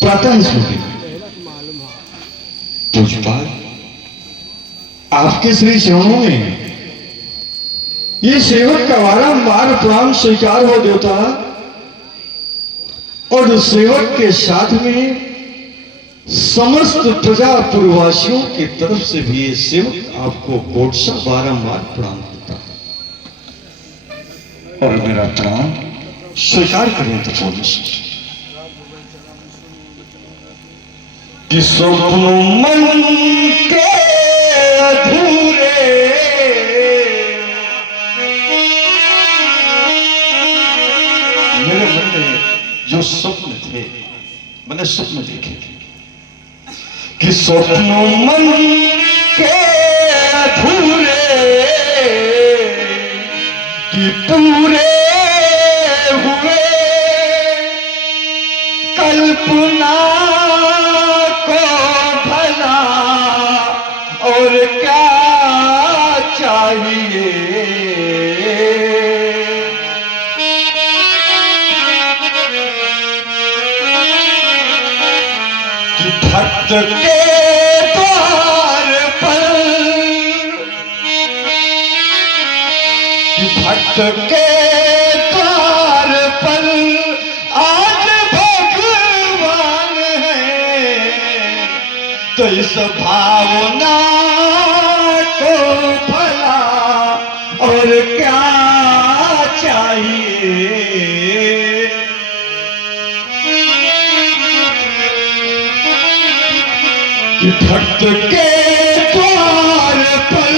प्रातः स्मृति पूजपाल आपके श्री चरणों में ये सेवक का बारंबार प्रणाम स्वीकार हो देता और उस सेवक के साथ में समस्त प्रजापुरवासियों की तरफ से भी ये सेवक आपको कोटसा बारंबार प्रणाम करता है और मेरा प्रणाम स्वीकार करें तो पुलिस कि स्वप्नों मन के अधूरे मेरे मन में जो स्वप्न थे मैंने स्वप्न देखे कि स्वप्नों मन के अधूरे कि पूरे हुए कल्पना को भला और क्या चाहिए कि भक्त के द्वार पर कि भक्त के द्वार पर आज भगवान है तो इस भावना को भला और क्या चाहिए कि भक्त के द्वार पर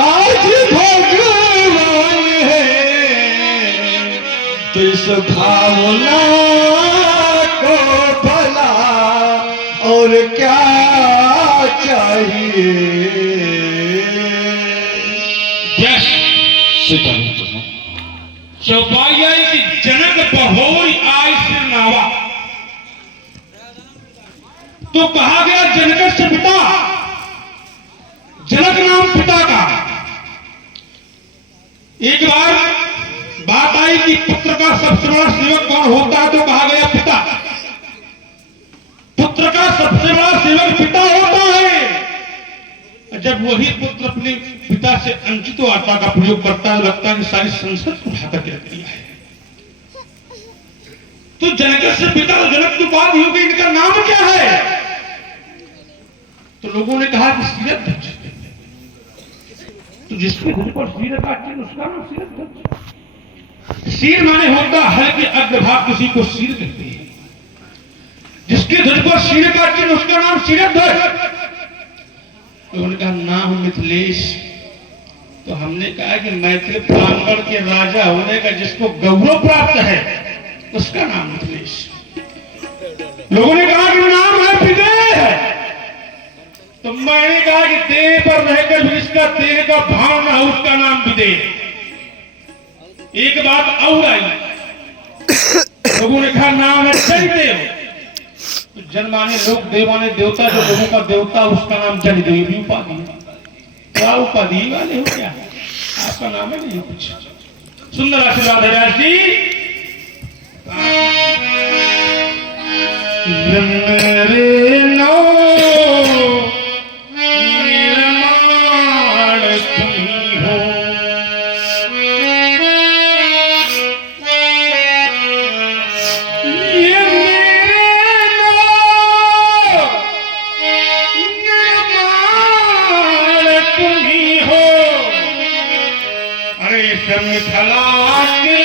आज भगवान है तो इस भावना को भला और क्या चाहिए चौपाई की जनक बहोई आय से नावा तो कहा गया जनक से पिता जनक नाम पिता का। एक बार बात आई कि पुत्र का सबसे बड़ा सेवक कौन होता है तो कहा गया पिता। पुत्र का सबसे बड़ा सेवक पिता होता है। जब वही पुत्र अपने पिता से अंकित वार्ता का प्रयोग करता है लगता है कि सारी संसद को उठा करके रख दिया है। तो जनक से पिता जनक की बात ही हो गई इनका नाम क्या है तो लोगों ने कहा कि सीरध्वज। तो जिसके ध्वज पर सिर का चिन्ह उसका नाम सीरध्वज। सिर माने होता है कि अग्रभाग किसी को सिर कहते हैं। जिसके ध्वज पर सिर का चिन्ह उसका नाम सीरध्वज। तो उनका नाम मिथिलेश। तो हमने कहा कि मैथिली प्रांगण के राजा होने का जिसको गौरव प्राप्त है उसका नाम मिथिलेश। लोगों ने कहा कि नाम है विदेह। तो मैंने कहा कि देह पर रहकर भी इसका देह का भाव ना हो उसका नाम विदेह। एक बात और आई लोगों ने कहा नाम है जयदेव। जनमाने लोग देवाने देवता जो लोगों का देवता उसका नाम जयदेव भी उपाधि है। क्या उपाधि वाले हो क्या आपका नाम है नहीं कुछ। सुंदर आशीर्वाद है राजी रे नो निर्माण तुम हो मिथिला के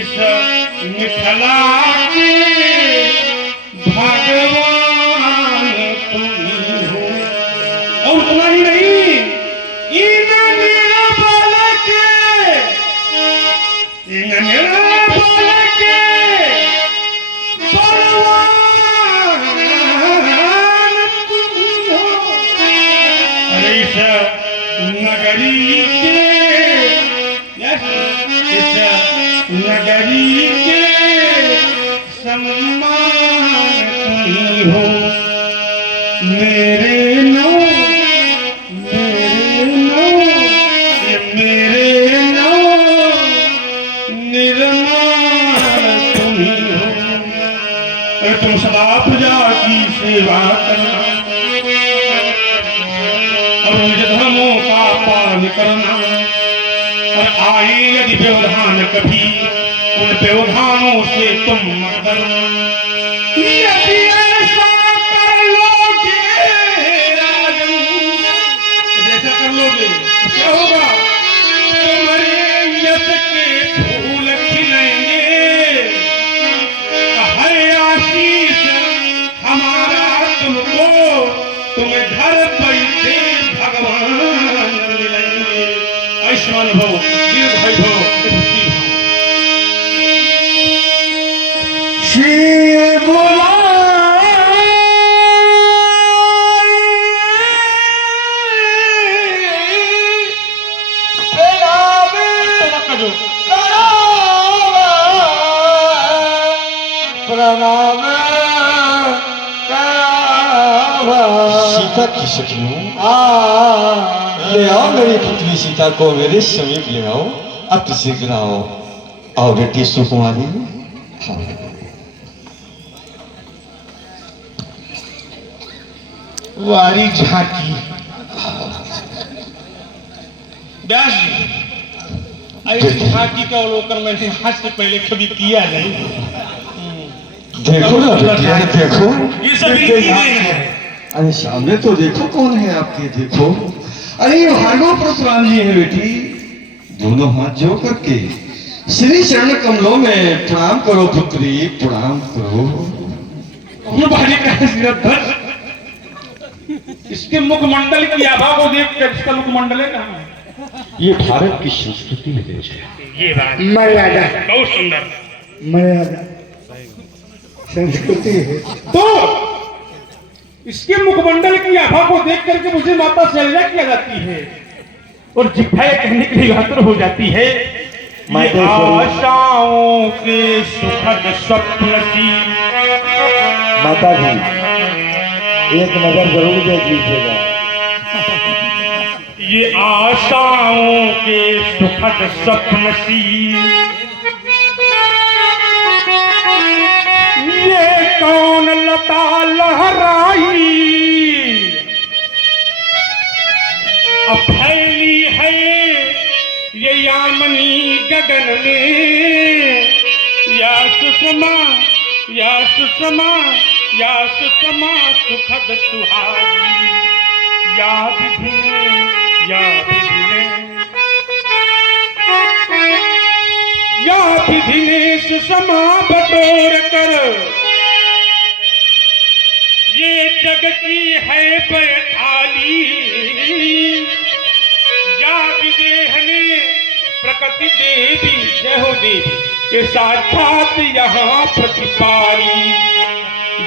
इस मिथिला के भगवान तुम हो। और उतना ही नहीं मेरा बालक बलवान तुम हो। अरे इस नगरी के नगरी के सम्मान तुम हो। मेरे नो ये मेरे तुम सदा प्रजा की सेवा करना और निज धर्मों का पालन करना, और आए यदि व्यवधान कभी उन व्यवधानों से तुम मत डरना। यदि ऐसा कर लोगे राजन, जैसा कर लोगे तो क्या होगा? तुम्हारे यश के फूल खिलेंगे, हर आशीष हमारा तुमको, तुम्हें घर बैठे भगवान मिलेंगे। आयुष्मान भव, दीर्घायु भव, सुखी भव। श्री बोला सीता की सखियों, ले आओ मेरी पुत्री सीता को मेरे समीप ले आओ। अब शीघ्र आओ। आओ बेटी सुकुमारी। वारी झांकी। व्यास जी, ऐसी झांकी का अवलोकन मैंने आज से पहले कभी किया नहीं। देखो ना बेटिया, देखो ये सब इनकी देन है। अरे सामने तो देखो कौन है आपके, देखो। अरे ये भागो परशुराम जी है बेटी। दोनों हाथ जोड़ करके श्री चरण कमलों में प्रणाम करो पुत्री, प्रणाम करो। ये बारी का सिरधर, इसके मुखमंडल की आभा को देख कर इसका मुखमंडल है कहाँ है? ये भारत की संस्कृति है। ये बात मर्यादा, बहुत सुंदर। मर्यादा संस्कृति है। तो इसके मुखमंडल की आभा को देख करके मुझे माता शैलजा किया जाती है और जिह्वा कहने के लिए आतुर हो जाती है। ये आशाओं के सुखद स्वप्न सी। माता जी एक नजर जरूर देख लीजिएगा। ये आशाओं के सुखद स्वप्न सी, ये कौन लता लहराई, अब फैली है ये यामिनी गगन में। या सुषमा, या सुषमा, या सुषमा सुखद सुहागी, या विधि ने, या विधि ने, या विधि ने सुषमा बटोर कर ये जग की है बैठाली। या विदेह ने प्रकृति देवी, जय हो देवी, ये साक्षात यहाँ प्रतिपाली।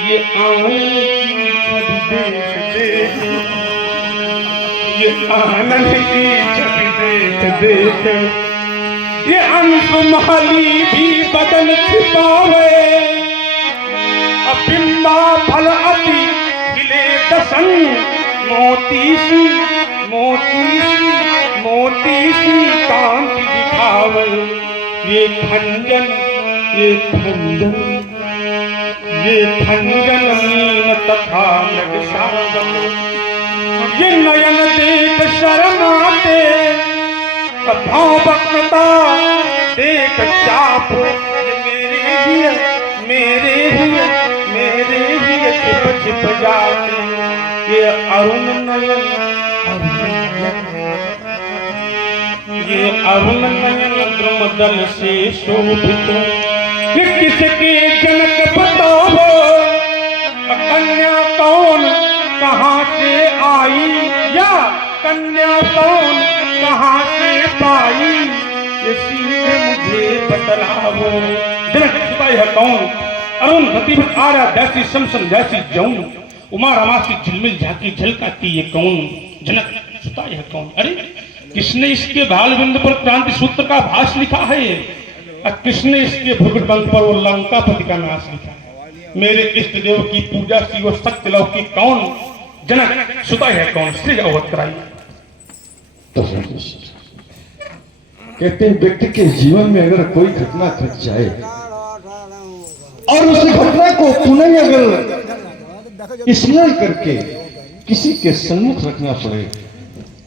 ये आनंद की छवि देख देख, ये आनंद की छवि देख देख, ये अंशमाली भी बदन छिपावे। बिंबा फल अति खिले दसन, मोती सी, मोती सी, मोती सी कांति दिखावे। ये खंजन, ये खंजन, ये खंजन मीन तथा मृग सावन, ये नयन देख शरमाते, कथाओं बकता देख चाप। मेरे ही, मेरे ही, मेरे ही छिप छिप जाते। ये अरुण नयन, ये अरुण नयन द्रुमदल से शोभित। ये किसके जनक बताओ, कन्या कौन कहाँ से आई, या कन्या कौन कहाँ से पाई, ये सीधे मुझे बतलाओ। जनक सिपाही है कौन, अरुण गतिविधि आरा जैसी शमशन जैसी जौन, उमा रमा की झिलमिल झांकी झलकाती ये कौन, जनक सिपाही है कौन। अरे किसने इसके भाल बिंद पर क्रांति सूत्र का भाष लिखा है, और किसने इसके भ्रुकुट बंद पर वो लंकापति का नाश लिखा है। मेरे इष्ट देव की पूजा की वो सत्य लौकी कौन, जनक सुता है कौन, श्री अवगत कराइए। कहते हैं व्यक्ति के जीवन में अगर कोई घटना घट जाए और उस घटना को पुनः अगर स्मरण करके किसी के सम्मुख रखना पड़े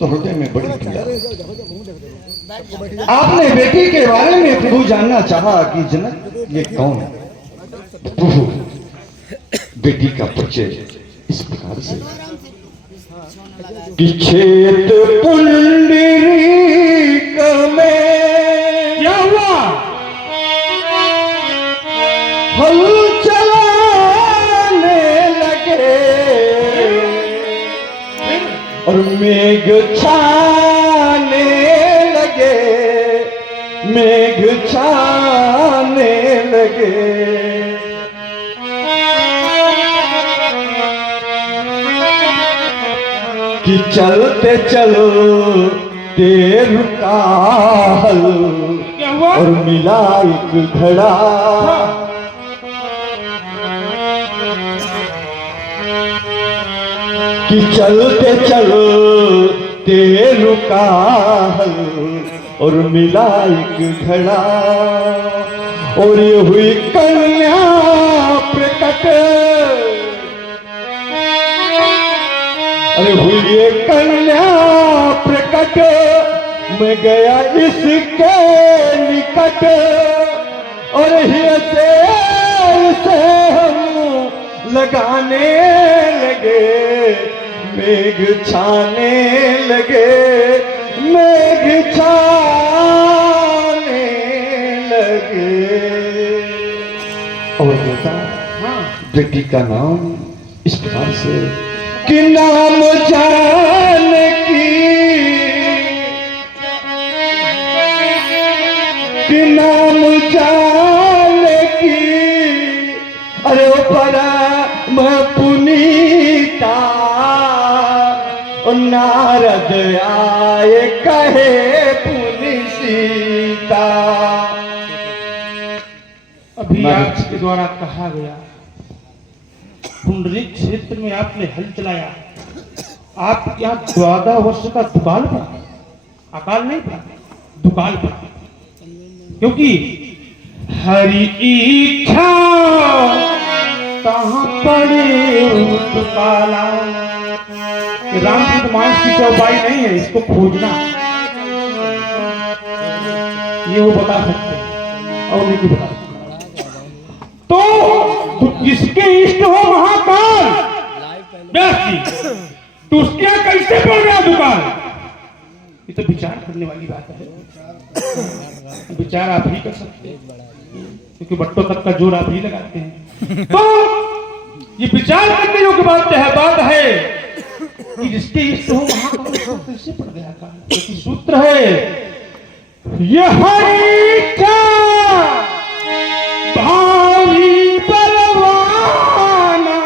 तो हृदय में बड़ी पीड़ा। आपने बेटी के बारे में प्रभु जानना चाहा कि जनक ये कौन है। प्रभु बेटी का परिचय इस प्रकार से कि क्षेत्र पुंडरीक में क्या हुआ? हल चलाने लगे और मेघ छाने लगे, मेघ छाने लगे। कि चलते चलते रुका हल क्या हुआ? और मिला एक घड़ा। कि चलते चलते रुका हल और मिला एक घड़ा। और ये हुई कन्या प्रकट, अरे हुई ये कन्या प्रकट। मैं गया इसके निकट और से हम लगाने लगे, मेघ छाने लगे, मेघ छाने लगे। और बेटा बेटी का नाम इस प्रकार से कि नाम जानकी, कि नाम जानकी। अरे ओ परम पुनीता नारद आए कहे पुनीता। अभी आपके द्वारा कहा गया पुंडरीक क्षेत्र में आपने हल चलाया। आप यहाँ 14 वर्ष का दुकाल पड़ा, अकाल नहीं पड़ा, दुकाल पड़ा। क्योंकि हरि इच्छा कहाँ पड़े दुकाला। रामचरित मानस की चौपाई नहीं है, इसको खोजना ये वो बता सकते हैं और नहीं बता सकते। तो जिसके इष्ट हो महाकाल व्यास जी, तो उसके यहाँ कैसे पड़ गया दुकान? ये तो विचार करने वाली बात है। विचार आप ही कर सकते हैं क्योंकि बट्टों तक का जोर आप ही लगाते हैं। तो ये विचार करने योग्य बात है कि जिसके इष्ट हो महाकाल उसको कैसे पड़ गया काल। क्योंकि सूत्र है यह भावी बलवाना,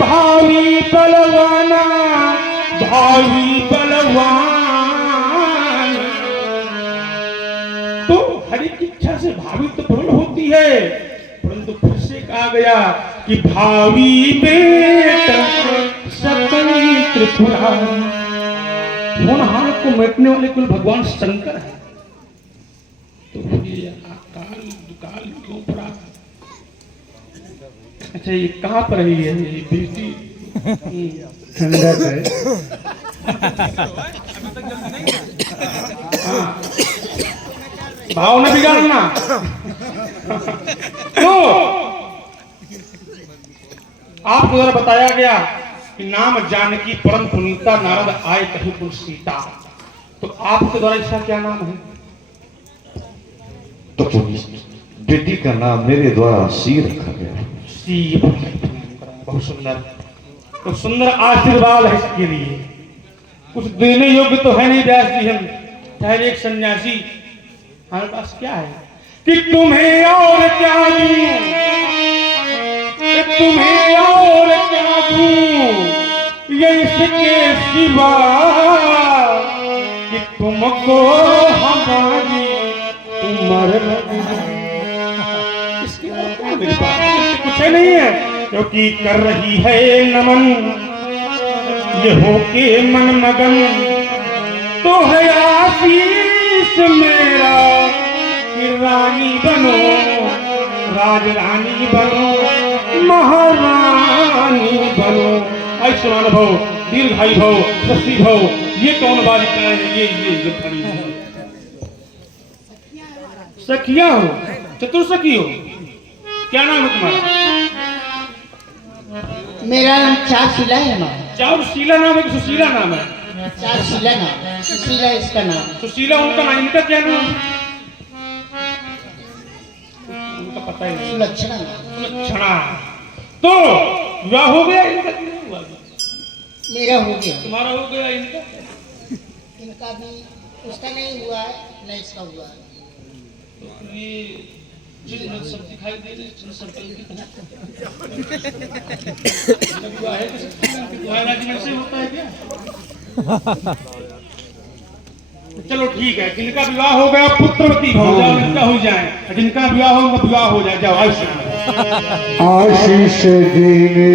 भावी बलवाना, भावी बलवान। तो हर एक इच्छा से भावी तो प्रबल होती है, परंतु फिर से कहा गया कि भावी बेटा स्वतंत्र पुराण। होनहार को मिटने वाले कुल भगवान शंकर है। तो ये अकाल दुकाल क्यों पड़ा? अच्छा ये कहाँ पर है ये बेटी? संगत है। भाव न बिगाड़ना। तो आपको जरा बताया गया कि नाम जानकी परम पुनीता नारद आए कहे पुर सीता। तो आपके द्वारा इसका क्या नाम है? तो बेटी का नाम मेरे द्वारा सी रखा गया। सी, बहुत सुंदर। तो सुंदर आशीर्वाद है इसके लिए। कुछ देने योग्य तो है नहीं व्यास जी हम, चाहे एक सन्यासी। हमारे पास क्या है कि तुम्हें और क्या दूं, तुम्हें और क्या दूं ये इसके सिवा कि तुमको हमारी उम्र इसके और क्या मेरे पास कुछ है नहीं है। क्योंकि कर रही है नमन ये हो के मन मगन, तो है आशीष मेरा कि रानी बनो राजरानी बनो, महारानी बनो। आयुष्मान भव, दीर्घायु भव, शशि भव। ये कौन बालिका है? ये खड़ी है। सखिया हो, चतुर्सखी हो। क्या नाम है तुम्हारा? मेरा नाम चारुशीला है माँ। चारुशीला नाम है कि सुशीला नाम है? चारुशीला नाम, सुशीला इसका नाम। सुशीला उनका नाम, इनका क्या नाम? उनका पता ही नहीं। सुलक्षणा। सुलक्षणा। तो विवाह हो गया इनका कि नहीं हुआ? मेरा हो गया। तुम्हारा हो गया, इनका? इनका भी, उसका नहीं हुआ है, न इसका हुआ है। तो ये सब दिखाई दे रहे सब विवाह है कि महाराज जी से होता है क्या? चलो ठीक है, जिनका विवाह हो गया पुत्रवती हो जाओ, इनका हो जाए। जिनका विवाह हो उनका विवाह हो जाए। जाओ आयुष्मान। आशीष देने